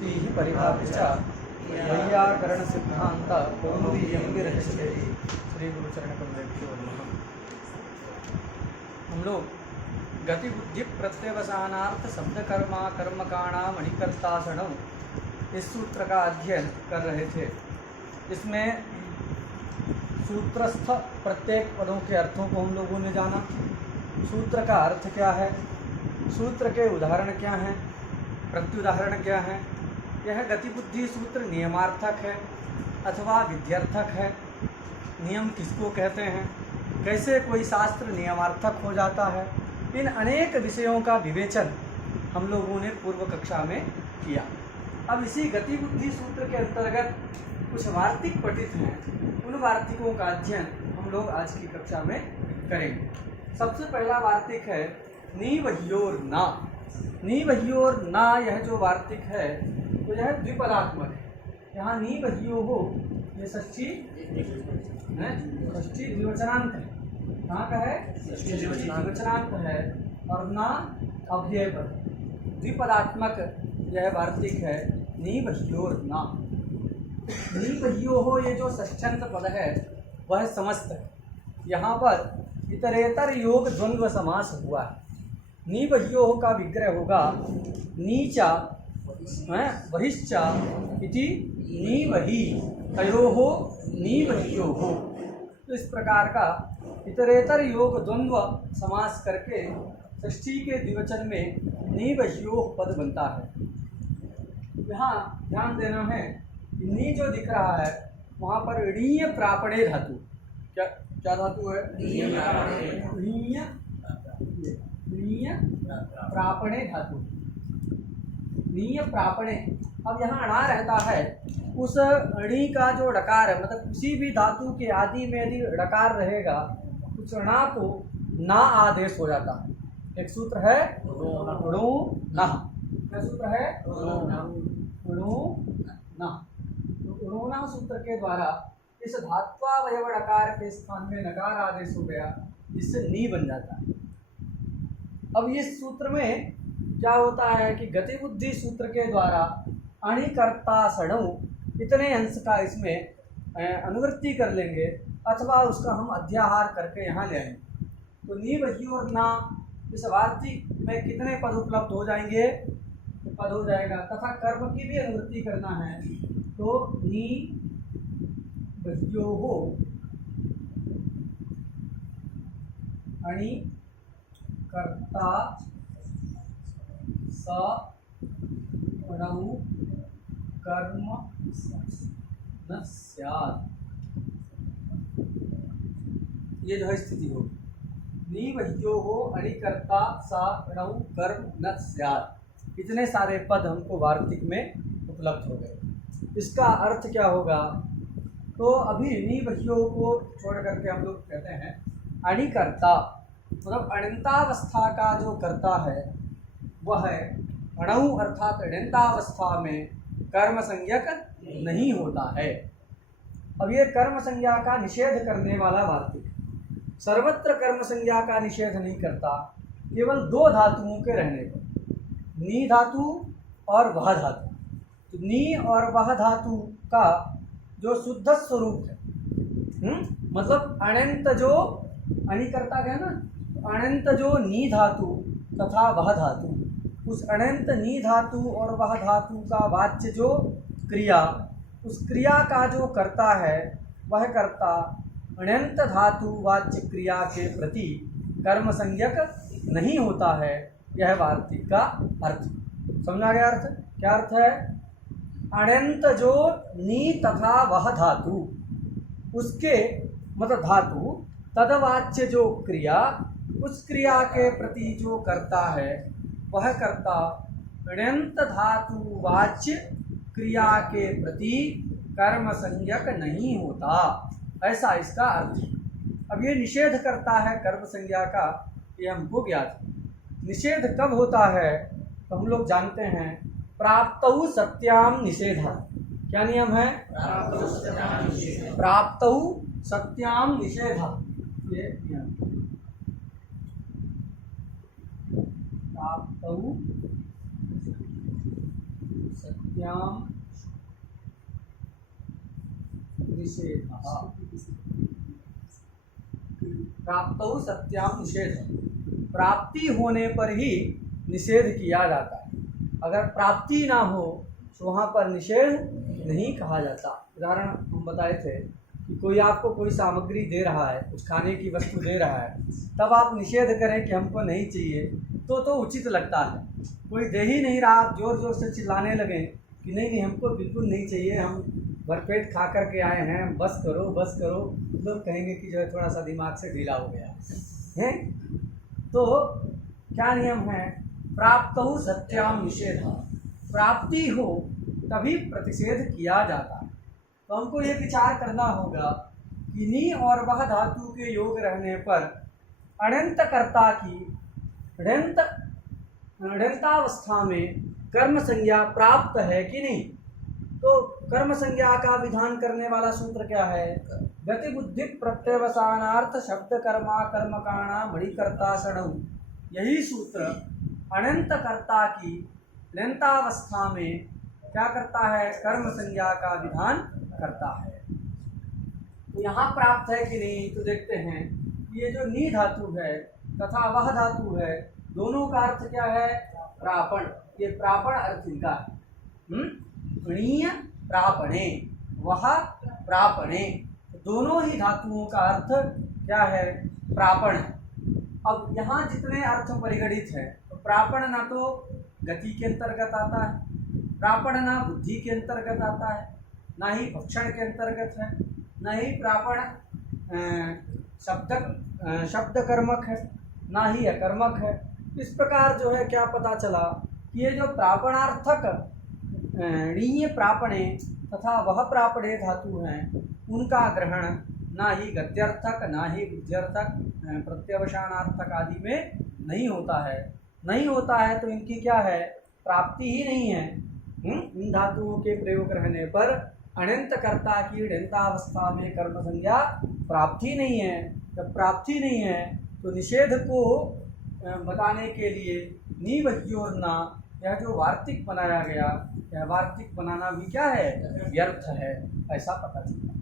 युक्ति परिभाव्य च वैयाकरण सिद्धांत कौमुदीयं विरचिते। श्री गुरुचरण कमलेभ्यो नमः। हम लोग गति बुद्धि प्रत्यवसानार्थ शब्द कर्मा कर्मकाणाम अणिकर्तासणौ इस सूत्र का अध्ययन कर रहे थे। इसमें सूत्रस्थ प्रत्येक पदों के अर्थों को हम लोगों ने जाना। सूत्र का अर्थ क्या है, सूत्र के उदाहरण क्या हैं, प्रत्युदाहरण क्या है। यह गतिबुद्धि सूत्र नियमार्थक है अथवा विध्यर्थक है। नियम किसको कहते हैं, कैसे कोई शास्त्र नियमार्थक हो जाता है, इन अनेक विषयों का विवेचन हम लोगों ने पूर्व कक्षा में किया। अब इसी गतिबुद्धि सूत्र के अंतर्गत कुछ वार्तिक पठित हैं, उन वार्तिकों का अध्ययन हम लोग आज की कक्षा में करेंगे। सबसे पहला वार्तिक है नीवह्योर ना। नीवह्योर ना, यह जो वार्तिक है तो यह द्विपदात्मक है। यहाँ नीवह्यो हो ये षष्ठी द्विवचनांत है। कहाँ का है? द्विवचनांत है। और ना अव्यय पद, द्विपदात्मक यह वार्तिक है नीवह्योर ना। नीवह्यो हो ये जो षष्ठ्यंत पद है वह समस्त है। यहाँ पर इतरेतर योग द्वंद्व समास हुआ है। नीवह्यो का विग्रह होगा नीचा वहिश्चा इति नीवही तयोहो नीवह्योः। तो इस प्रकार का इतरेतर योग द्वंद्व समास करके षष्ठी के द्विवचन में नीवह्योः पद बनता है। यहाँ ध्यान देना है कि नी जो दिख रहा है वहाँ पर ऋणीय प्रापणे धातु, क्या धातु है? ऋणीय प्रापणे धातु, नीय प्रापणे। अब यहाँ अणा रहता है, उस अणी का जो ड़कार है, मतलब किसी भी धातु के आदि में यदि ड़कार रहेगा उस अणा को ना आदेश हो जाता है। एक सूत्र है णु नः। क्या सूत्र है? णु नः। तो णु नः सूत्र के द्वारा इस धात्वावयव ड़कार के स्थान में नकार आदेश हो गया, जिससे नी बन जाता है। अब इस सूत्र में क्या होता है कि गतिबुद्धि सूत्र के द्वारा अणिकर्तासणौ इतने अंश का इसमें अनुवृत्ति कर लेंगे अथवा उसका हम अध्याहार करके यहाँ ले आएंगे। तो नीवह्योर ना इस वार्तिक में कितने पद उपलब्ध हो जाएंगे? पद हो जाएगा। तथा कर्म की भी अनुवृत्ति करना है तो नीवह्योः अणिकर्ता सणौ कर्म न स्यात्। ये जो है स्थिति होगी। नीवह्योः अणिकर्ता सणौ कर्म न स्यात्। इतने सारे पद हमको वार्तिक में उपलब्ध हो गए। इसका अर्थ क्या होगा? तो अभी नीवह्योः को छोड़ करके हम लोग कहते हैं अणिकर्ता, मतलब अणितावस्था का जो कर्ता है वह है अणु, अर्थात अणितावस्था में कर्म संज्ञक नहीं होता है। अब ये कर्म संज्ञा का निषेध करने वाला वार्तिक सर्वत्र कर्म संज्ञा का निषेध नहीं करता, केवल दो धातुओं के रहने पर, नी धातु और वह धातु। तो नी और वह धातु का जो शुद्ध स्वरूप है, मतलब अनंत जो अणिकर्ता है ना, अनंत जो नी धातु तथा वह धातु, उस अनंत नी धातु और वह धातु का वाच्य जो क्रिया, उस क्रिया का जो कर्ता है वह कर्ता अनंत धातु वाच्य क्रिया के प्रति कर्म संज्ञक नहीं होता है। यह वार्तिक का अर्थ। समझा गया अर्थ? क्या अर्थ है? अनंत जो नी तथा वह धातु, उसके मतलब धातु तदवाच्य जो क्रिया, उस क्रिया के प्रति जो कर्ता है वह कर्ता अनंत धातु वाच्य क्रिया के प्रति कर्म संज्ञक नहीं होता, ऐसा इसका अर्थ है। अब ये निषेध करता है कर्म संज्ञा का, ये हमको ज्ञात है। निषेध कब होता है तो हम लोग जानते हैं प्राप्तौ सत्याम निषेधा। क्या नियम है? प्राप्तौ सत्याम निषेधा। ये नियम प्राप्तौ सत्याम निषेधः, प्राप्तौ सत्याम निषेध, प्राप्ति होने पर ही निषेध किया जाता है। अगर प्राप्ति ना हो तो वहाँ पर निषेध नहीं कहा जाता। उदाहरण हम बताए थे कि कोई आपको कोई सामग्री दे रहा है, कुछ खाने की वस्तु दे रहा है, तब आप निषेध करें कि हमको नहीं चाहिए तो उचित लगता है। कोई दे ही नहीं रहा, आप जोर जोर से चिल्लाने लगें कि नहीं नहीं हमको बिल्कुल नहीं चाहिए, हम भरपेट खा कर के आए हैं, बस करो बस करो, लोग कहेंगे कि जो है थोड़ा सा दिमाग से ढीला हो गया है। तो क्या नियम है? प्राप्तौ सत्याम निषेध, प्राप्ति हो तभी प्रतिषेध किया जाता है। तो हमको ये विचार करना होगा कि नी और वह धातु के योग रहने पर अण्यंत कर्ता की ऋणतावस्था में कर्म संज्ञा प्राप्त है कि नहीं। तो कर्म संज्ञा का विधान करने वाला सूत्र क्या है? गति बुद्धि प्रत्यवसानार्थ शब्द कर्मा कर्मकाणा मणिकर्ता षणौ। यही सूत्र अनंत कर्ता की ऋणतावस्था में क्या करता है? कर्म संज्ञा का विधान करता है। तो यहाँ प्राप्त है कि नहीं, तो देखते हैं। ये जो नी धातु है तथा वह धातु है, दोनों का अर्थ क्या है? प्रापण। ये प्रापण अर्थ इनका है। णीय प्रापणे, वह प्रापणे, दोनों ही धातुओं का अर्थ क्या है? प्रापण। अब यहाँ जितने अर्थ परिगणित हैं, तो प्रापण ना तो गति के अंतर्गत आता है, प्रापण ना बुद्धि के अंतर्गत आता है, ना ही भक्षण के अंतर्गत है, ना ही प्रापण शब्द कर्मक है, ना ही अकर्मक है। इस प्रकार जो है क्या पता चला कि ये जो प्रापणार्थक णीय प्रापणे तथा वह प्रापणे धातु हैं, उनका ग्रहण ना ही गत्यर्थक ना ही बुद्ध्यर्थक प्रत्यवसानार्थक आदि में नहीं होता है। नहीं होता है तो इनकी क्या है? प्राप्ति ही नहीं है। इन धातुओं के प्रयोग रहने पर अनंत कर्ता की ऋणतावस्था में कर्म संज्ञा प्राप्ति नहीं है। जब प्राप्ति नहीं है तो निषेध को बताने के लिए नी वह्योर ना, यह जो वार्तिक बनाया गया, यह वार्तिक बनाना भी क्या है? व्यर्थ है, ऐसा पता चलता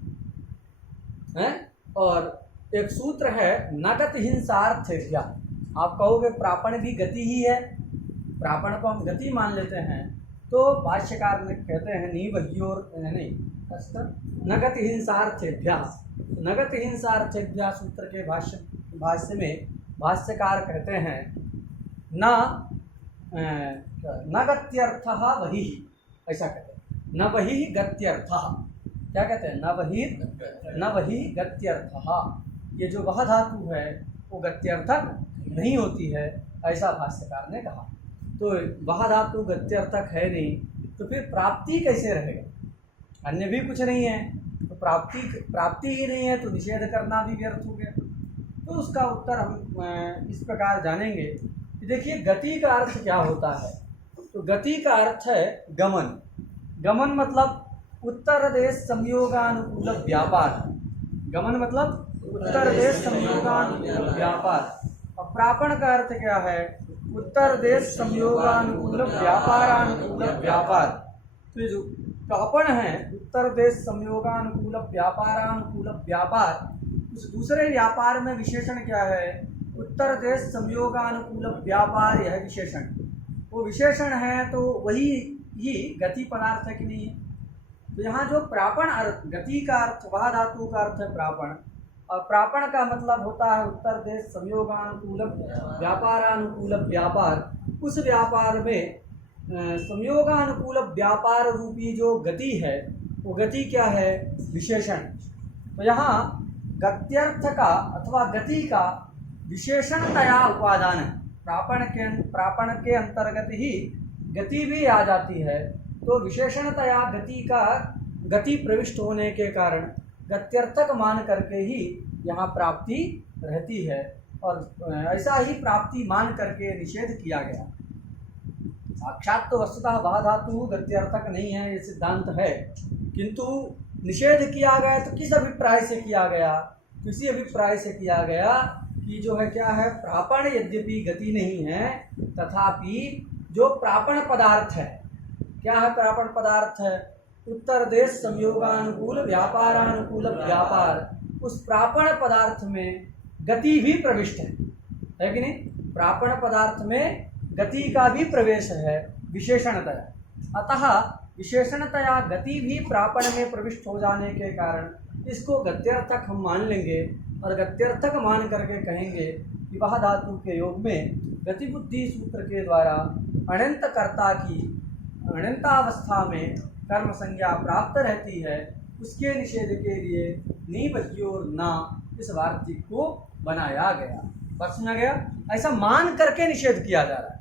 है। और एक सूत्र है नगत हिंसार्थेभ्या। आप कहोगे प्रापण भी गति ही है, प्रापण को हम गति मान लेते हैं, तो भाष्यकार ने कहते हैं नी वह्योर नहीं, नगत हिंसार्थेभ्या। नगत हिंसार्थेभ्या सूत्र के भाष्य में भाष्यकार कहते हैं न गत्यर्थः वही, ऐसा कहते हैं, न वही गत्यर्थः। क्या कहते हैं? न वही गत्यर्थः। ये जो वह धातु है वो गत्यर्थक नहीं होती है, ऐसा भाष्यकार ने कहा। तो वह धातु गत्यर्थक है नहीं, तो फिर प्राप्ति कैसे रहेगा? अन्य भी कुछ नहीं है, तो प्राप्ति ही नहीं है, तो निषेध करना भी व्यर्थ हो गया। तो उसका उत्तर हम इस प्रकार जानेंगे कि देखिए गति का अर्थ क्या होता है। तो गति का अर्थ है गमन। गमन मतलब उत्तर देश संयोगानुकूल व्यापार। गमन मतलब उत्तर देश संयोगानुकूल व्यापार। और प्रापण का अर्थ क्या है? उत्तर देश संयोगानुकूल व्यापारानुकूल व्यापार। तो ये जो प्रापण है उत्तर देश संयोगानुकूल व्यापारानुकूल व्यापार, उस दूसरे व्यापार में विशेषण क्या है? उत्तर देश संयोगानुकूल व्यापार, यह विशेषण। वो विशेषण है तो वही ही गति पदार्थ है कि नहीं? तो यहाँ जो प्रापण अर्थ, गति का अर्थ वह धातु का अर्थ है प्रापण, और प्रापण का मतलब होता है उत्तर देश संयोगानुकूल व्यापारानुकूल व्यापार। उस व्यापार में संयोगानुकूल व्यापार रूपी जो गति है वो गति क्या है? विशेषण। तो यहाँ गत्यर्थ का अथवा गति का विशेषणतया उपादान है। प्रापण के अंतर्गत ही गति भी आ जाती है, तो विशेषणतया गति प्रविष्ट होने के कारण गत्यर्थक मान करके ही यहाँ प्राप्ति रहती है, और ऐसा ही प्राप्ति मान करके निषेध किया गया। साक्षात तो वस्तुतः वह धातु गत्यर्थक नहीं है, ये सिद्धांत है, किंतु निषेध किया गया तो किस अभिप्राय से किया गया? किसी अभिप्राय से किया गया कि जो है क्या है, प्रापण यद्यपि गति नहीं है, तथापि जो प्रापण पदार्थ है क्या है प्रापण पदार्थ? है उत्तर देश संयोगानुकूल व्यापारानुकूल व्यापार, उस प्रापण पदार्थ में गति भी प्रविष्ट है कि नहीं? प्रापण पदार्थ में गति का भी प्रवेश है विशेषणतया। अतः विशेषणतया गति भी प्रापण में प्रविष्ट हो जाने के कारण इसको गत्यर्थक हम मान लेंगे, और गत्यर्थक मान करके कहेंगे कि वह धातु के योग में गति बुद्धि सूत्र के द्वारा अनंत कर्ता की अनंतावस्था में कर्म संज्ञा प्राप्त रहती है। उसके निषेध के लिए नी बह्योर ना इस वार्तिक को बनाया गया। बात सुना गया? ऐसा मान करके निषेध किया जा रहा है।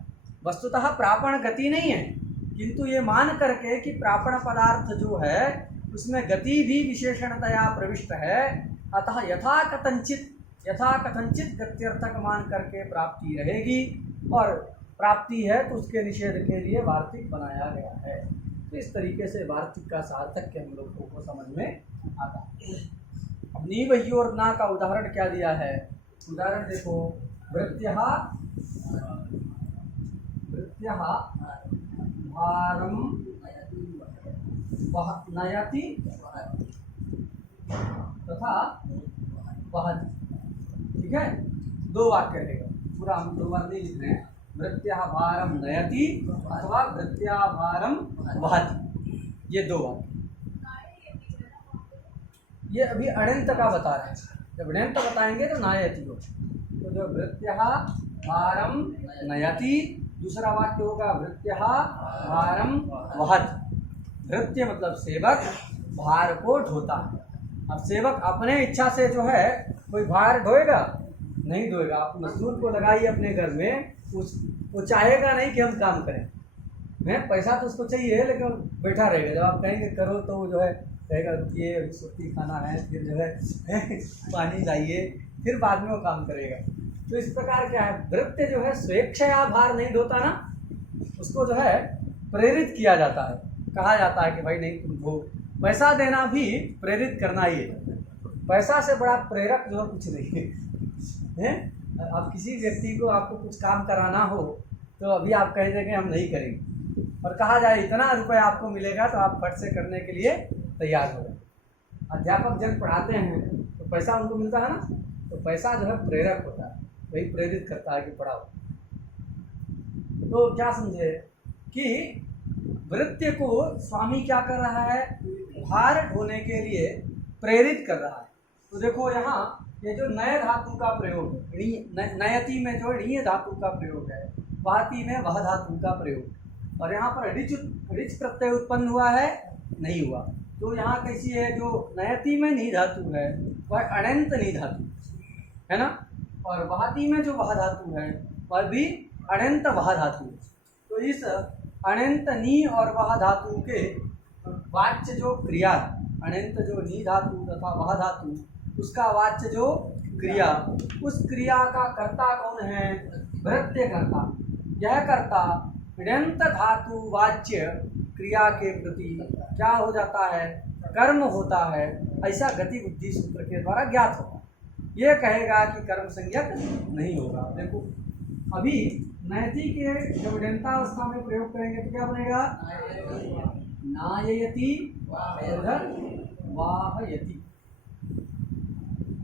वस्तुतः प्रापण गति नहीं है, किंतु ये मान करके कि प्रापण पदार्थ जो है उसमें गति भी विशेषणतया प्रविष्ट है, अतः यथा कथंचित गत्यर्थक मान करके प्राप्ति रहेगी, और प्राप्ति है तो उसके निषेध के लिए वार्तिक बनाया गया है। तो इस तरीके से वार्तिक का सार्थक्य हम लोगों को समझ में आता है। अब नी वही और ना का उदाहरण क्या दिया है? उदाहरण देखो, वृत्त्यः भारम नयति तथा वहति। ठीक है, दो वाक्य रहेगा, पूरा हम दो बार नहीं लिख रहे हैं। वृत्त्यः भारम नयति अथवा वृत्त्या भारम वहति, ये दो वाक्य। ये अभी अनंत का बता रहे हैं, जब अनंत बताएंगे तो नायति हो। तो जो वृत्त्यः भारम नयति, दूसरा वाक्य होगा वृत्त्यः भारम वहति। वृत्य मतलब सेवक, भार को ढोता है। अब सेवक अपने इच्छा से जो है कोई भार ढोएगा? नहीं ढोएगा। आप मजदूर को लगाइए अपने घर में, वो चाहेगा नहीं कि हम काम करें, पैसा तो उसको चाहिए, लेकिन बैठा रहेगा। जब आप कहेंगे करो तो वो जो है कहेगा रुकिए अभी सुर्ती खाना है, फिर जो है पानी लाइए, फिर बाद में वो काम करेगा। तो इस प्रकार क्या है, वृत्य जो है स्वेच्छया भार नहीं ढोता ना, उसको जो है प्रेरित किया जाता है, कहा जाता है कि भाई नहीं तुम धो। पैसा देना भी प्रेरित करना ही है, पैसा से बड़ा प्रेरक जो है कुछ नहीं है। अब किसी व्यक्ति को आपको कुछ काम कराना हो तो अभी आप कह देंगे हम नहीं करेंगे, और कहा जाए इतना रुपये आपको मिलेगा तो आप फट से करने के लिए तैयार हो जाए। अध्यापक जब पढ़ाते हैं तो पैसा उनको मिलता है ना, तो पैसा जो है प्रेरक होता है, वही प्रेरित करता है कि पढ़ाओ। तो क्या समझे कि वृत्य को स्वामी क्या कर रहा है, भार ढोने के लिए प्रेरित कर रहा है। तो देखो यहाँ ये जो नए धातु का प्रयोग है, नयति में जो ऋण धातु का प्रयोग है, वाति में वह धातु का प्रयोग, और यहाँ पर ऋच प्रत्यय उत्पन्न हुआ है? नहीं हुआ। तो यहाँ कैसी है, जो नयति में नी धातु है वह अनंत नी धातु है ना, और वाति में जो वह धातु है वह भी अनंत वह धातु है। तो इस अनंत नी और वह धातु के वाच्य जो क्रिया, अनंत जो नी धातु तथा वह धातु, उसका वाच्य जो क्रिया, उस क्रिया का कर्ता कौन है? वृत्य कर्ता। यह कर्ता अनंत धातु वाच्य क्रिया के प्रति क्या हो जाता है? कर्म होता है। ऐसा गति बुद्धि सूत्र के द्वारा ज्ञात होगा। ये कहेगा कि कर्म संज्ञक नहीं होगा। देखो अभी नयति के जब अवस्था में प्रयोग करेंगे तो क्या बनेगा? नाययति वाहयति,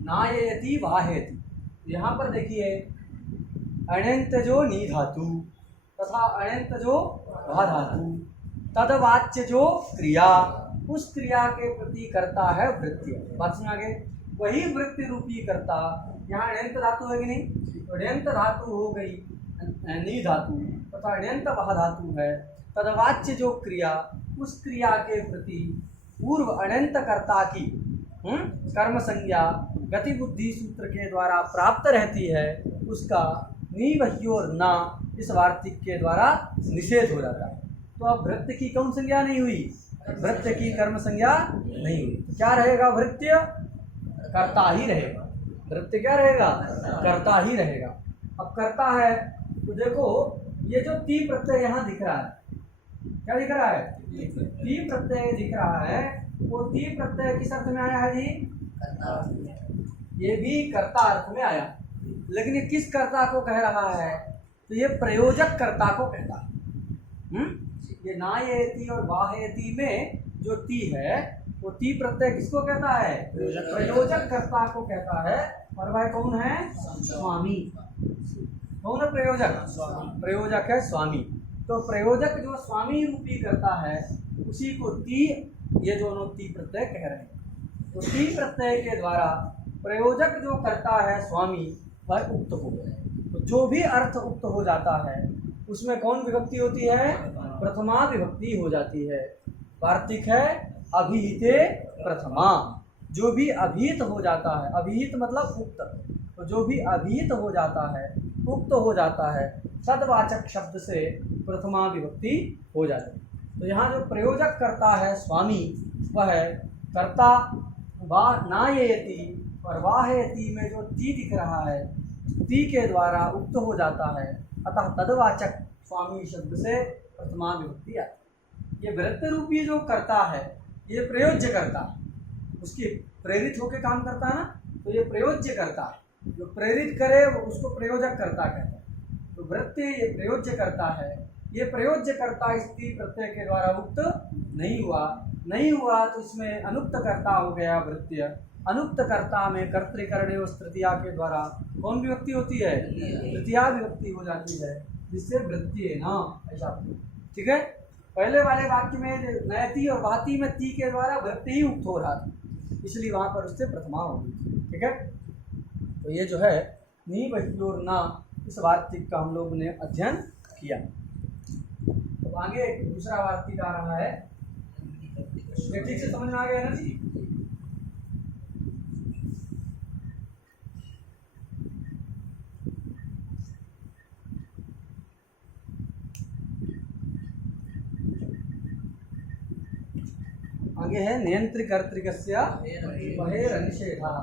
नाययति वाहयति। यहाँ पर देखिए अनंत जो नी धातु तथा अनंत जो वह धातु, तदवाच्य जो क्रिया, उस क्रिया के प्रति करता है वृत्ति। बात सुना गए? वही वृत्ति रूपी करता। यहाँ अनंत धातु है कि नहीं? अनंत धातु हो गई नी धातु तथा अनंत वह धातु है। तदवाच्य जो क्रिया, उस क्रिया के प्रति पूर्व अनंत कर्ता की कर्म संज्ञा गति बुद्धि सूत्र के द्वारा प्राप्त रहती है, उसका नी वह्योर ना इस वार्तिक के द्वारा निषेध हो जाता है। तो अब वृत्य की कौन संज्ञा नहीं हुई? वृत्य की कर्म संज्ञा नहीं हुई। तो क्या रहेगा? वृत्य कर्ता ही रहेगा। वृत्य क्या रहेगा? कर्ता ही रहेगा। अब कर्ता है तो देखो ये जो ती प्रत्यय यहाँ दिख रहा है, क्या दिख रहा है? ती प्रत्यय दिख रहा है। वो ती प्रत्यय किस अर्थ में आया है जी? ये भी कर्ता अर्थ में आया, लेकिन ये किस कर्ता को कह रहा है? तो ये प्रयोजक कर्ता को कहता है। ये नायेति और वाहेति में जो ती है वो ती प्रत्यय किसको कहता है? प्रयोजक कर्ता को कहता है। और वह कौन है? स्वामी। कौन है प्रयोजक? प्रयोजक है स्वामी। तो प्रयोजक जो स्वामी रूपी करता है उसी को ती, ये दोनों ती प्रत्यय कह रहे हैं। तो ती प्रत्यय के द्वारा प्रयोजक जो करता है स्वामी वह उक्त हो गए। तो जो भी अर्थ उक्त हो जाता है उसमें कौन विभक्ति होती है? प्रथमा विभक्ति हो जाती है। वार्तिक है अभिहिते प्रथमा। जो भी अभिहित हो जाता है, अभिहित मतलब उक्त, तो जो भी अभिहित हो जाता है, उक्त हो जाता है, सदवाचक शब्द से प्रथमा विभक्ति हो जाती है। तो यहाँ जो प्रयोजक करता है स्वामी वह कर्ता वा नायेति और वाहेति में जो ती दिख रहा है, ती के द्वारा उक्त हो जाता है, अतः तदवाचक स्वामी शब्द से प्रथमा विभक्ति आती है। ये वृत्त रूपी जो करता है ये प्रयोज्य करता है, उसकी प्रेरित होकर काम करता है ना, तो ये प्रयोज्य करता है। जो प्रेरित करे वो उसको प्रयोजक करता कहते हैं। तो वृत्ति ये प्रयोज्य करता है, ये प्रयोज्य करता इस ती प्रत्यय के द्वारा उक्त नहीं हुआ तो इसमें अनुक्त कर्ता हो गया वृत्तीय। अनुक्त कर्ता में कर्तृकरणे और तृतीया के द्वारा कौन विभक्ति होती है? तृतीया विभक्ति हो जाती है, जिससे वृत्तीय ना ऐसा। ठीक है, पहले वाले वाक्य में नयति और वाति में ती के द्वारा वृत्ति ही उक्त हो रहा था, इसलिए वहां पर उससे प्रथमा हो गई। ठीक है, तो ये जो है नी बह्योर ना, इस वार्तिक का हम लोग ने अध्ययन किया। तो आगे दूसरा वार्तिक आ रहा है, ये ठीक से समझ में आ गया है ना जी? आगे है नियंत्रिकर्तृकस्य बहिरनिषेधः।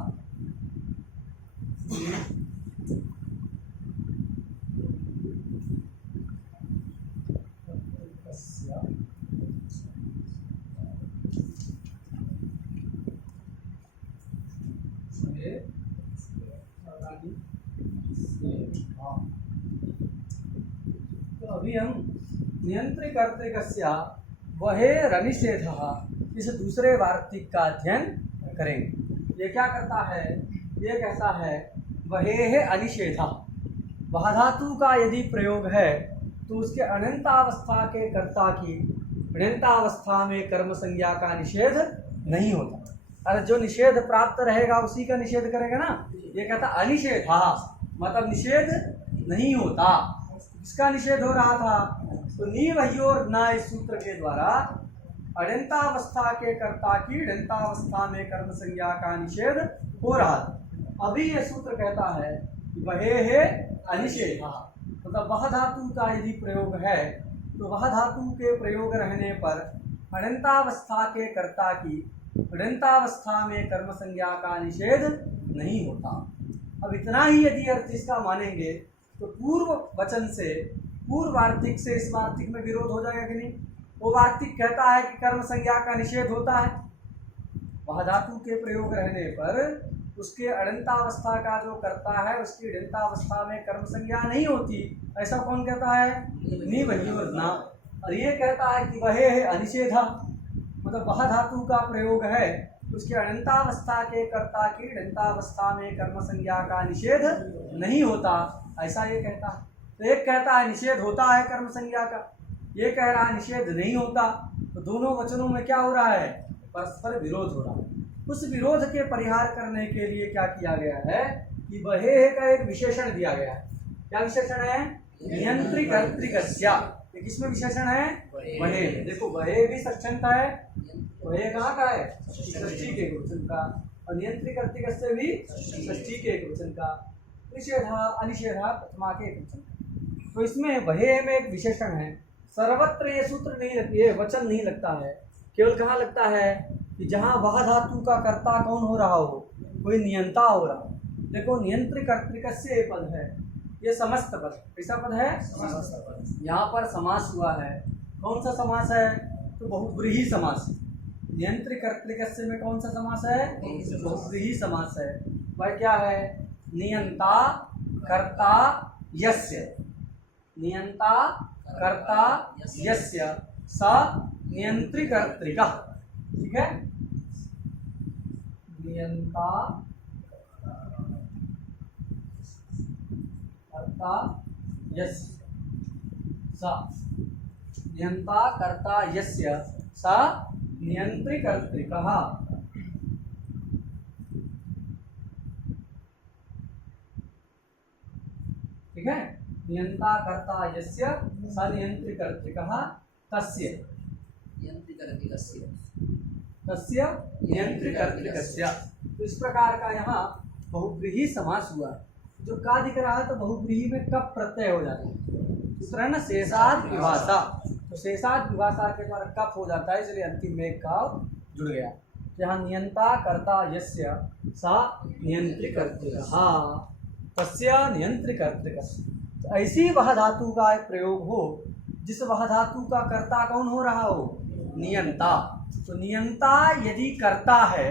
तो अभी हम नियंत्रिकर्तृकस्य बहिरनिषेधः इस दूसरे वार्तिक का अध्ययन करेंगे। ये क्या करता है? ये कहता है वहेः अनिषेधः। वह धातु का यदि प्रयोग है तो उसके अनंतावस्था के कर्ता की अनंतावस्था में कर्म संज्ञा का निषेध नहीं होता। अरे जो निषेध प्राप्त रहेगा उसी का निषेध करेगा ना। ये कहता अनिषेधा मतलब निषेध नहीं होता। किसका निषेध हो रहा था? तो नी वह्योर ना इस सूत्र के द्वारा अनंतावस्था के कर्ता की अनंतावस्था में कर्म संज्ञा का निषेध हो रहा था। अभी ये सूत्र कहता है कि वहेः अनिषेधः, मतलब वह धातु का यदि प्रयोग है तो वह धातु के प्रयोग रहने पर अनंतावस्था के कर्ता की अनंतावस्था में कर्म संज्ञा का निषेध नहीं होता। अब इतना ही यदि अर्थ इसका मानेंगे तो पूर्व वचन से, पूर्व वार्तिक से इस वार्तिक में विरोध हो जाएगा कि नहीं? वो वार्तिक कहता है कि कर्म संज्ञा का निषेध होता है, वह धातु के प्रयोग रहने पर उसके अड़ंतावस्था का जो करता है उसकी अड़ंतावस्था में कर्म संज्ञा नहीं होती। ऐसा कौन कहता है? नी वह्योर ना। और ये कहता है कि वहेः अनिषेधः, मतलब वह धातु का प्रयोग है उसके अनंतावस्था के कर्ता की अनंतावस्था में कर्म संज्ञा का निषेध नहीं होता, ऐसा ये कहता है। तो एक कहता है निषेध होता है कर्म संज्ञा का, ये कह रहा है निषेध नहीं होता। तो दोनों वचनों में क्या हो रहा है? परस्पर विरोध हो रहा है। उस विरोध के परिहार करने के लिए क्या किया गया है कि वहेः का एक विशेषण दिया गया है। क्या विशेषण है? नियंत्रिकर्तृकस्य। ये किसमें विशेषण है? वहेः। देखो वहेः भी सक्षमता है, वहेः कहाँ का है? षष्ठी के एकवचन का। और नियंत्रिकर्तृकस्य भी षष्ठी के एकवचन का। निषेधा अनिषेधा प्रथमा के एकवचन का। तो इसमें वहेः में एक विशेषण है। सर्वत्र ये सूत्र नहीं लगती, ये वचन नहीं लगता है। केवल कहाँ लगता है कि जहाँ वह धातु का कर्ता कौन हो रहा हो, कोई नियंता हो रहा हो। देखो नियंत्रिकर्तृकस्य ये पद है, ये समस्त पद। कैसा पद है? समस्त पद। यहाँ पर समास हुआ है, कौन सा समास है? तो बहुब्रीहि समास। नियंत्रिकर्तृकस्य में कौन सा समास है? बहुब्रीहि समास है। वह क्या है? नियंता कर्ता यस्य। नियंता कर्ता यस्य सा नियंत्रिकर्तृका, ठीक है, नियंता कर्ता यस्य सा, नियंता कर्ता यस्य सा नियंत्रिकर्तृकः, ठीक है, नियंता कर्ता यस्य सा नियंत्रिकर्तृकः तस्य नियंत्रिकर्तृकस्य। तो इस प्रकार का यहाँ बहुव्रीहि समास हुआ है। जो का दिख रहा है तो बहुव्रीहि में कब प्रत्यय हो जाता है, सूत्र न शेषाद विभाषा, तो शेषाद विभाषा के द्वारा कप हो जाता है, इसलिए अंतिम में एक का जुड़ गया। यहाँ नियंता कर्ता यस्य सा नियंत्रिकर्तृकः तस्य नियंत्रिकर्तृकस्य। तो ऐसी वह धातु का एक प्रयोग हो जिस वह धातु का कर्ता कौन हो रहा हो, नियंता। तो नियंता यदि करता है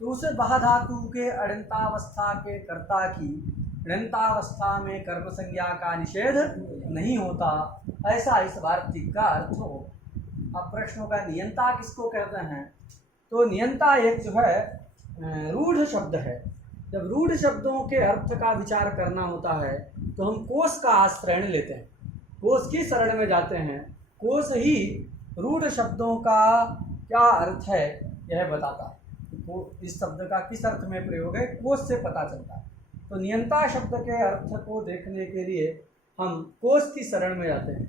तो उस वह धातु के अड़ंतावस्था के कर्ता की अड़ंतावस्था में कर्म संज्ञा का निषेध नहीं होता, ऐसा इस वार्तिक का अर्थ हो। अब प्रश्नों का नियंता किसको कहते हैं, तो नियंता एक जो है रूढ़ शब्द है। जब रूढ़ शब्दों के अर्थ का विचार करना होता है तो हम कोश का आश्रय लेते हैं, कोश की शरण में जाते हैं। कोश ही रूढ़ शब्दों का क्या अर्थ है यह बताता है। तो इस शब्द का किस अर्थ में प्रयोग है कोश से पता चलता है। तो नियंता शब्द के अर्थ को देखने के लिए हम कोश की शरण में जाते हैं।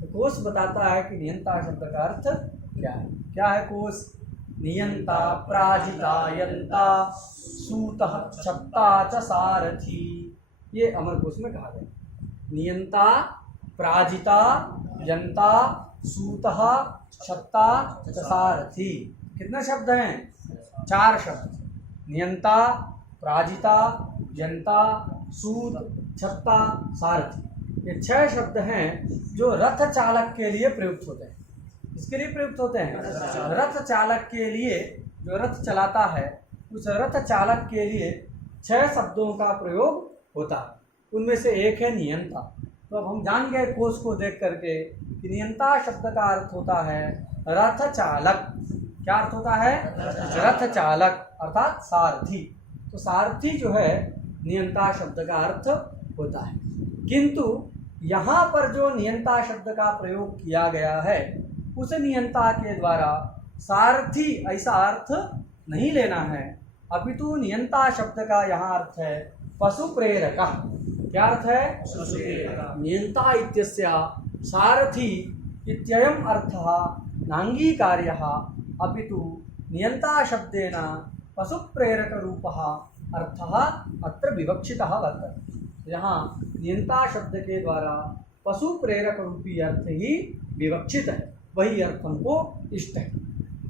तो कोश बताता है कि नियंता शब्द का अर्थ क्या है। क्या है कोश, नियंता प्राजिता यंता सूतः छत्ता च सारथी, ये अमरकोश में कहा गया। नियंता प्राजिता यंता सूतः छत्ता च सारथी, कितने शब्द हैं, 4 शब्द। नियंता प्राजिता यंता सूत छत्ता सारथी, ये 6 शब्द हैं जो रथ चालक के लिए प्रयुक्त होते हैं। इसके लिए प्रयुक्त होते हैं, रथ चालक के लिए, जो रथ चलाता है उस रथ चालक के लिए 6 शब्दों का प्रयोग होता है। उनमें से एक है नियंता। तो अब हम जान गए कोश को देख करके कि नियंता शब्द का अर्थ होता है रथ चालक। क्या अर्थ होता है, रथ चालक अर्थात सारथी। तो सारथी जो है नियंता शब्द का अर्थ होता है। किंतु यहाँ पर जो नियंता शब्द का प्रयोग किया गया है उस नियंता के द्वारा सारथी ऐसा अर्थ नहीं लेना है, अपितु नियंता शब्द का यहाँ अर्थ है पशु प्रेरक। क्या अर्थ है, नियंता इत्यस्य सारथी इत्ययम् अर्थः नांगीकार्यः, अपितु नियंता शब्देन पशु प्रेरक रूपः अर्थः अत्र विवक्षितः वर्तते। यहाँ नियंता शब्द के द्वारा पशु प्रेरक रूपी अर्थ ही विवक्षित है, वही अर्थ हमको इष्ट है।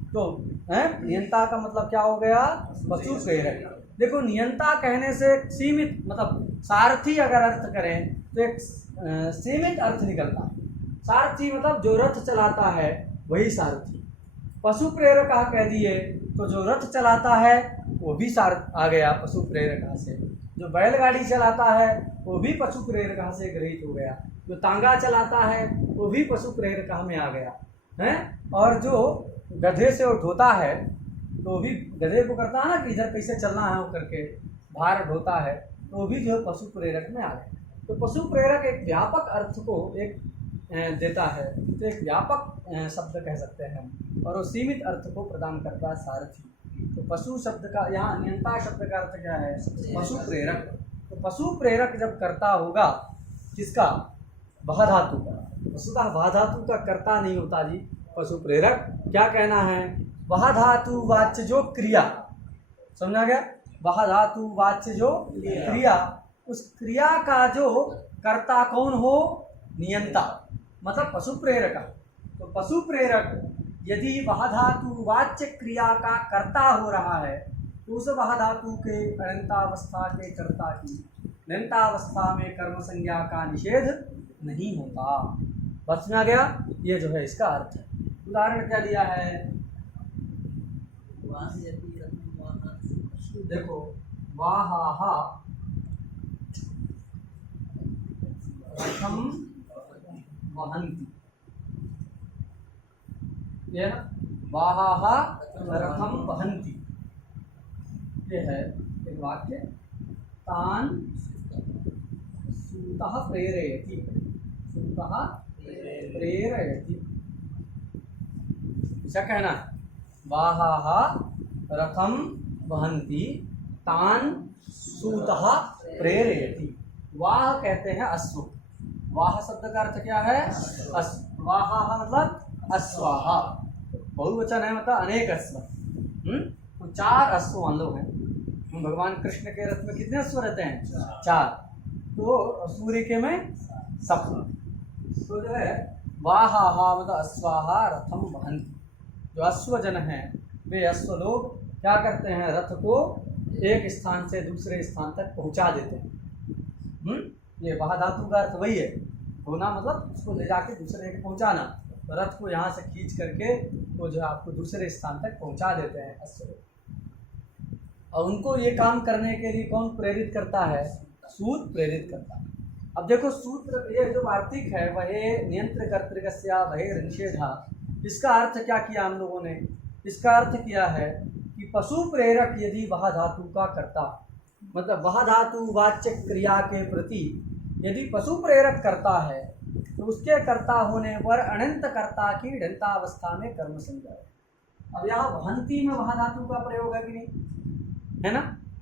तो नियंता का मतलब क्या हो गया, पशु प्रेरक। देखो नियंता कहने से सीमित, मतलब सारथी अगर अर्थ करें तो एक सीमित अर्थ निकलता है। सारथी मतलब जो रथ चलाता है वही सारथी। पशु प्रेरक कह दिए तो जो रथ चलाता है वो भी सार आ गया पशु प्रेरक से। जो बैलगाड़ी चलाता है वो भी पशु प्रेरक से ग्रहित हो गया। जो तांगा चलाता है वो भी पशु प्रेरक में आ गया है। और जो गधे से वो ढोता है तो भी गधे को करता है ना कि इधर कैसे चलना है वो करके भार ढोता है, तो वो भी जो है पशु प्रेरक में आ गया। तो पशु प्रेरक एक व्यापक अर्थ को एक देता है, तो एक व्यापक शब्द कह सकते हैं हम, और वो सीमित अर्थ को प्रदान करता है सारथी। तो पशु शब्द का यहाँ नियंता शब्द का अर्थ क्या है, पशु प्रेरक। तो पशु प्रेरक जब करता होगा किसका, वह धातु का। वस्तुतः वह धातु का कर्ता नहीं होता जी पशु प्रेरक। क्या कहना है, वह धातु वाच्य जो क्रिया, समझा गया, वह धातु वाच्य जो क्रिया, उस क्रिया का जो कर्ता कौन हो, नियंता, मतलब पशु प्रेरक। तो पशु प्रेरक यदि वह धातु वाच्य क्रिया का कर्ता हो रहा है तो उस वह धातु के अनंतावस्था के कर्ता की अनंतावस्था में कर्म संज्ञा का निषेध नहीं होता। बस में आ गया, ये जो है इसका अर्थ है। उदाहरण क्या दिया है, देखो वाहा रथम वहन्ति, ये ना वाहाहा रथम वहन्ति, ये है एक वाक्य। तान सूतः प्रेरयति, सूतः प्रेरयति, ऐसा कहना है। वाहाहा रथम वहन्ति तान सूतः प्रेरयति। वाह कहते हैं अश्व। वाह शब्द का अर्थ क्या है? अश्व। वाहाहा मतलब अश्वाहा, बहुवचन है, मतलब अनेक अश्व। तो 4 अश्व मान लो हैं। भगवान कृष्ण के रथ में कितने अश्व रहते हैं? 4। तो सूर्य के में सप्त। तो जो है वाहाहा मतलब अश्वाहा रथम वहन्ति, जो अश्वजन हैं वे अश्व लोग क्या करते हैं? रथ को एक स्थान से दूसरे स्थान तक पहुंचा देते हैं। ये वहा धातु का अर्थ वही है, होना मतलब उसको ले जाके दूसरे को पहुंचाना। तो रथ को यहाँ से खींच करके वो जो आपको दूसरे स्थान तक पहुंचा देते हैं अश्व लोग। और उनको ये काम करने के लिए कौन प्रेरित करता है? सूत प्रेरित करता है। अब देखो सूत्र, ये जो वार्तिक है वह नियंत्र कर्तृकस्या वह निषेधा, इसका अर्थ क्या किया हम लोगों ने? इसका अर्थ किया है कि पशु प्रेरक यदि वह धातु का कर्ता, मतलब वह धातु वाच्य क्रिया के प्रति यदि पशु प्रेरक करता है तो उसके कर्ता होने पर अनंत कर्ता की ढंतावस्था में कर्म संज्ञा है। अब यहाँ वहंती में वह धातु का प्रयोग है कि नहीं? है ना,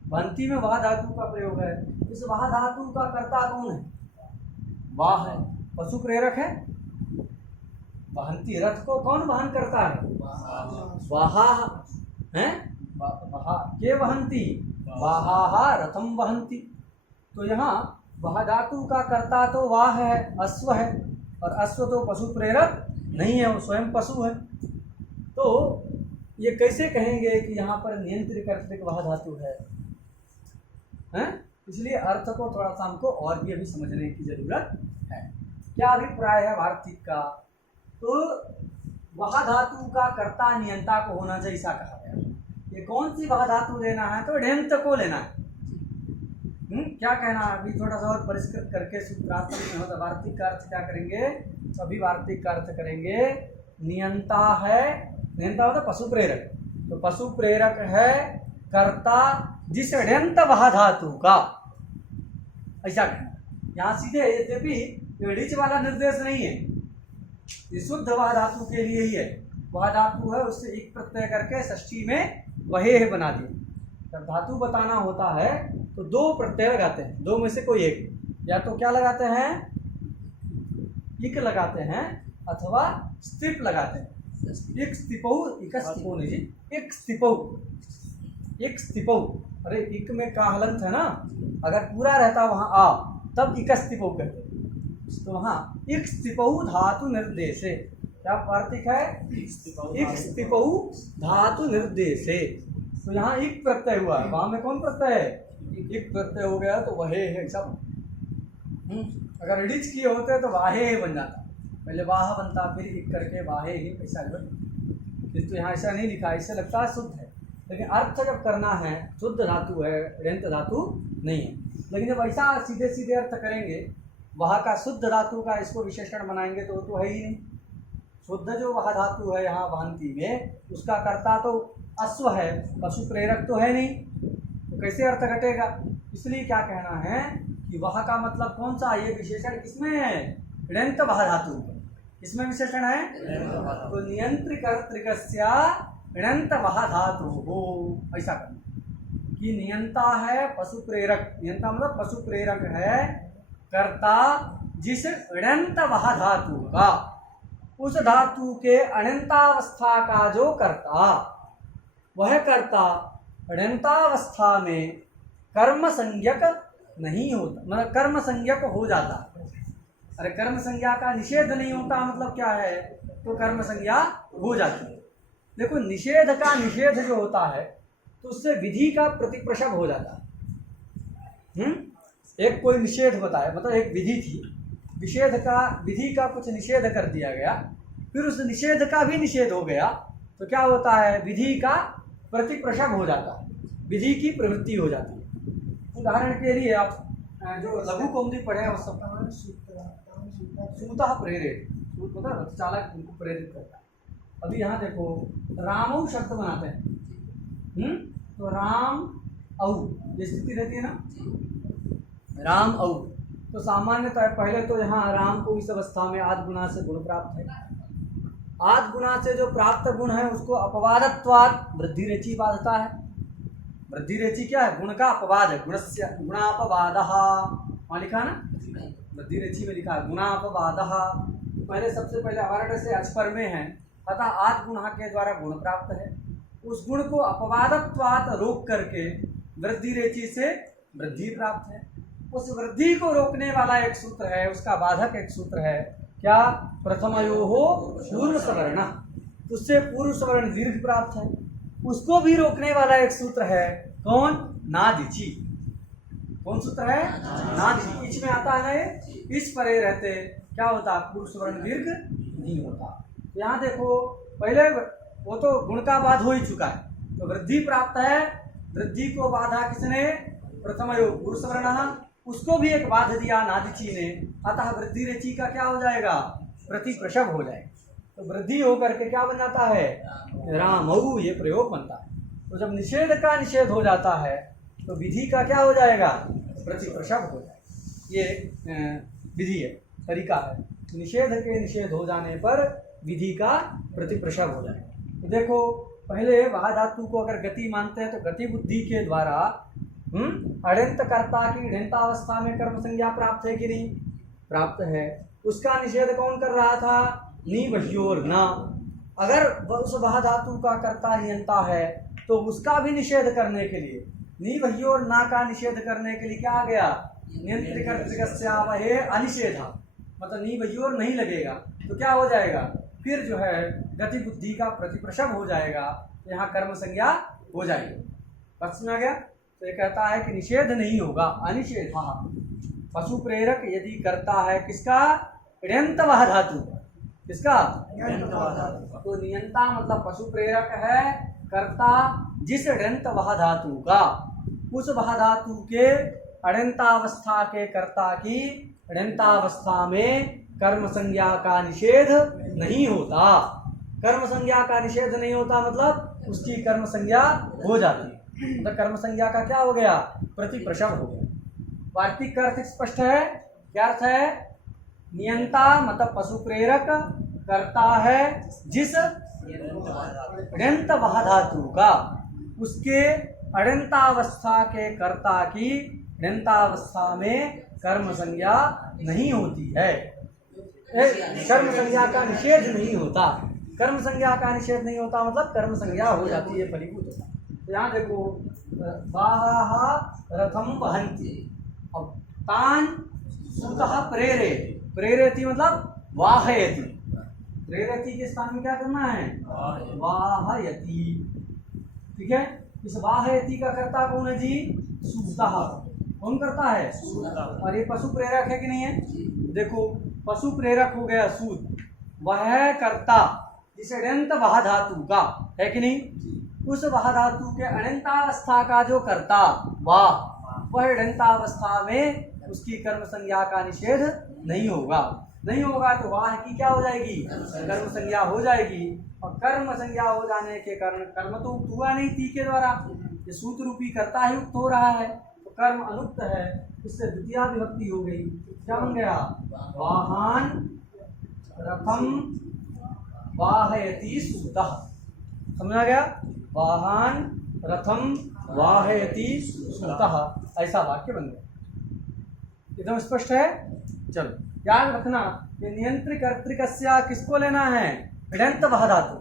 वहंती में वह धातु का प्रयोग है। इस वह धातु का कर्ता कौन है? वाह है, पशु प्रेरक है। वहंती रथ को कौन वहन करता है? वाहा है, वाहा के वहंती, वाहाहा रथम वहंती। तो यहाँ वह धातु का कर्ता तो वाह है, अश्व है, और अश्व तो पशु प्रेरक नहीं है, वो स्वयं पशु है। तो ये कैसे कहेंगे कि यहाँ पर नियंत्रित कर्तृक वह धातु है? हैं? इसलिए अर्थ को थोड़ा सा हमको और भी अभी समझने की जरूरत है। क्या अभिप्राय है वार्तिक का? तो वह धातु का कर्ता नियंता को होना चाहिए, ऐसा कहा गया। ये कौन सी वह धातु लेना है? तो ढेंत को लेना है। क्या कहना है? अभी थोड़ा सा और परिष्कृत करके सूत्रात्मक में होता। वार्तिक का अर्थ क्या करेंगे? अभी वार्तिक का अर्थ करेंगे नियंता है, नियंता होता पशु प्रेरक, तो पशु प्रेरक है कर्ता जिस ढेंत वह धातु का, ऐसा कहना। यहाँ सीधे यद्यपि ऋच वाला निर्देश नहीं है, ये शुद्ध वह धातु के लिए ही है। वह धातु है उससे एक प्रत्यय करके षष्ठी में वहे बना दिया। जब धातु बताना होता है तो 2 प्रत्यय लगाते हैं, 2 में से कोई एक, या तो क्या लगाते हैं? इक लगाते हैं अथवा स्तिप लगाते हैं। एक स्तिपौ, इक स्तिपौ नहीं जी, एक स्तिपौ, एक स्तिपौ। अरे इक में का हलंत है ना, अगर पूरा रहता वहाँ आ तब इक स्तिपौ कहते। तो वहाँ एक स्तिपौ धातु निर्देशे, क्या वार्तिक है? एक स्तिपौ धातु निर्देशे। तो यहाँ एक प्रत्यय हुआ, वहाँ में कौन प्रत्यय है? एक प्रत्यय हो गया तो वहे है सब। अगर ऋच किए होते तो वाहे बन जाता, पहले वाह बनता फिर एक करके वाहे ही ऐसा बन। तो यहाँ ऐसा नहीं लिखा, इससे लगता है शुद्ध है, लेकिन अर्थ जब करना है शुद्ध धातु है, ऋंत धातु नहीं है। लेकिन जब ऐसा सीधे सीधे अर्थ करेंगे, वहाँ का शुद्ध धातु का इसको विशेषण बनाएंगे तो है ही नहीं। शुद्ध जो वह धातु है यहाँ वहंती में, उसका कर्ता तो अश्व है, पशु प्रेरक तो है नहीं, तो कैसे अर्थ घटेगा? इसलिए क्या कहना है कि वह का मतलब कौन सा? ये विशेषण किसमें है? ऋंत वह धातु, इसमें विशेषण है। तो नियंत्र कर्तृकस्या ऋंत वह धातु हो, ऐसा करना कि नियंता है पशु प्रेरक, नियंता मतलब पशु प्रेरक है कर्ता जिस ऋंत वह धातु का, उस धातु के अनंतावस्था का जो कर्ता, वह कर्ता ऋंतावस्था में कर्म संज्ञक नहीं होता, मतलब कर्म संज्ञक हो जाता। अरे कर्म संज्ञा का निषेध नहीं होता मतलब क्या है? तो कर्म संज्ञा हो जाती है। देखो निषेध का निषेध जो होता है तो उससे विधि का प्रतिप्रसव हो जाता है। एक कोई निषेध बताया, मतलब एक विधि थी, निषेध का, विधि का कुछ निषेध कर दिया गया, फिर उस निषेध का भी निषेध हो गया, तो क्या होता है? विधि का प्रतिप्रसव हो जाता है, विधि की प्रवृत्ति हो जाती है। उदाहरण के लिए आप जो लघु कौमुदी पढ़े हैं उस सब सूता प्रेरित, सूत मतलब चालक उनको प्रेरित करता है। अभी यहाँ देखो रामऊ शब्द बनाते हैं, तो राम औ ये स्थिति रहती है ना, राम औ। तो सामान्यतः पहले तो यहाँ राम को इस अवस्था में आद गुणा से गुण प्राप्त है। आद गुणा से जो प्राप्त गुण है उसको अपवादत्वात् वृद्धि रेचि बाधता है। वृद्धि रेचि क्या है? गुण का अपवाद है, गुणस्य गुणापवादः, वहाँ लिखा ना, वृद्धि रेचि में लिखा है गुणापवादः। पहले सबसे पहले अवर्ण से अचपर में है, अतः आद गुण के द्वारा गुण प्राप्त है। उस गुण को अपवादत्वात् रोक करके वृद्धि रेचि से वृद्धि प्राप्त है। उस वृद्धि को रोकने वाला एक सूत्र है, उसका बाधक एक सूत्र है, क्या? प्रथमयोः पूर्व सवर्ण, उससे पूर्व सवर्ण दीर्घ प्राप्त है। उसको भी रोकने वाला एक सूत्र है, कौन? नादिचि। कौन सूत्र है? नादिचि। इच में आता है, इस परे रहते क्या होता? पूर्व सवर्ण दीर्घ नहीं होता। यहाँ देखो पहले वो तो गुण का बाध हो ही चुका है, तो वृद्धि प्राप्त है। वृद्धि को बाधा किसने? प्रथमयोः पूर्व सवर्ण, उसको भी एक बाध दिया नादिचि ने, अतः वृद्धि रेचि का क्या हो जाएगा? प्रतिप्रसव हो जाएगा। तो वृद्धि होकर के क्या बन जाता है? रामऊ, ये प्रयोग बनता है। तो जब निषेध का निषेध हो जाता है तो विधि का क्या हो जाएगा? प्रतिप्रसव हो जाएगा। ये विधि है, तरीका है। निषेध के निषेध हो जाने पर विधि का प्रतिप्रसव हो जाएगा। तो देखो पहले वहा धातु को अगर गति मानते हैं तो गति बुद्धि के द्वारा अड़ंत कर्ता की ढंतावस्था में कर्म संज्ञा प्राप्त है कि नहीं? प्राप्त है। उसका निषेध कौन कर रहा था? नी बह्योर न। अगर उस वह धातु का कर्ता नियंता है तो उसका भी निषेध करने के लिए नी बह्योर न का निषेध करने के लिए क्या आ गया? नियंत्रिकर्तृकस्यावहे अनिषेधा, मतलब नी बह्योर नहीं लगेगा तो क्या हो जाएगा? फिर जो है गति बुद्धि का प्रतिप्रसव हो जाएगा, तो यहाँ कर्म संज्ञा हो जाएगी। बात सुना गया? तो ये कहता है कि निषेध नहीं होगा, अनिषेधा। पशु प्रेरक यदि करता है किसका? ऋंत वह धातु, किसका? तो नियंता मतलब पशु प्रेरक है, कर्ता जिस ऋंत वह धातु का, उस वह धातु के अड़ंतावस्था के कर्ता की ऋंतावस्था में कर्म संज्ञा का निषेध नहीं होता। कर्म संज्ञा का निषेध नहीं होता मतलब उसकी कर्म संज्ञा हो जाती है। मतलब कर्म संज्ञा का क्या हो गया? प्रतिप्रसव हो गया। वार्तिक का अर्थ स्पष्ट है। क्या अर्थ है? नियंता मतलब पशु प्रेरक करता है जिस ऋंत वह धातु का, उसके अड़ंतावस्था के कर्ता की ऋंतावस्था में कर्म संज्ञा नहीं होती है। कर्म संज्ञा का निषेध नहीं होता। कर्म संज्ञा का निषेध नहीं होता मतलब कर्म संज्ञा हो जाती है, फलीभूत होता है। तो यहाँ देखो वाहा रथम वहन्ति, अब तान सुतः प्रेरे, प्रेरेति मतलब वाहयति। प्रेरेति के स्थान में क्या करना है? वाहयति। ठीक है, इस वाहयति का कर्ता कौन है जी? सुतः। कौन करता है? और ये पशु प्रेरक है कि नहीं है? देखो पशु प्रेरक हो गया सूत, वह कर्ता जिस अड़ंत वह धातु का है कि नहीं? उस वह धातु के अड़ंतावस्था का जो कर्ता वह अड़ंतावस्था में उसकी कर्म संज्ञा का निषेध नहीं होगा। नहीं होगा तो वाह की क्या हो जाएगी? कर्म संज्ञा हो जाएगी। और कर्म संज्ञा हो जाने के कारण कर्म तो उक्त हुआ नहीं ती के द्वारा, ये सूत्र रूपी कर्ता ही उक्त हो रहा है, तो कर्म अनुक्त है, इससे द्वितीया विभक्ति हो गई। क्या बन गया? वाहन रथम वाहयति सूतः। समझा गया? वाहन रथम वाहयति सूतः, ऐसा वाक्य बन गया। एकदम स्पष्ट है। चलो याद रखना कि नियंत्रिक कर्तृकस्या किसको लेना है? ऋंत वह धातु।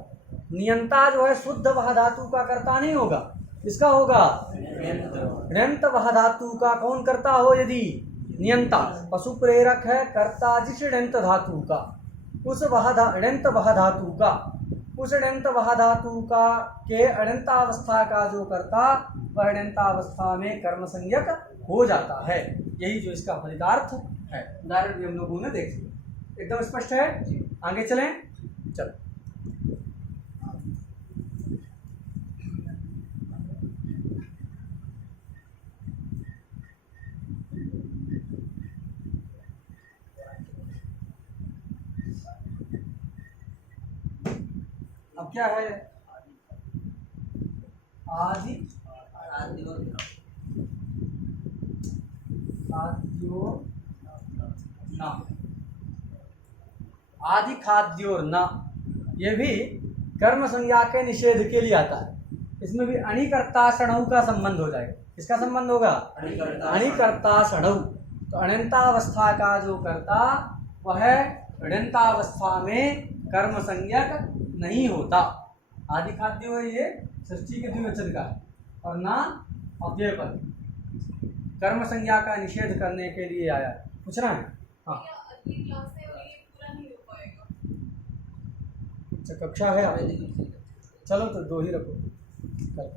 नियंता जो है शुद्ध वह धातु का कर्ता नहीं होगा, इसका होगा ऋंत वह धातु का। कौन करता हो? यदि नियंता पशु प्रेरक है, कर्ता जिस ऋंत धातु का, उस वह ऋंत वह धातु का, उस ऋंत वह धातु का के अड़ंतावस्था का जो कर्ता वह अड़ंतावस्था में कर्म संज्ञक हो जाता है। यही जो इसका फलितार्थ है। उदाहरण भी हम लोगों ने देख लिया। एकदम स्पष्ट है। आगे चलें। चलो अब क्या है? आदि खाद्यो न, आदि खाद्योर न, ये भी कर्म संज्ञा के निषेध के लिए आता है। इसमें भी अणिकर्ता षणौ का संबंध हो जाएगा। किसका संबंध होगा? अणिकर्ता षणौ। तो अण्यन्तावस्था का जो कर्ता वह अण्यन्तावस्था में कर्म संज्ञक नहीं होता। आदि खाद्य है, ये षष्ठी के द्विवचन का है और ना अव्यय पद, कर्म संज्ञा का निषेध करने के लिए आया। पूछना है? हाँ, अच्छा कक्षा है। चलो तो 2 ही रखो, कल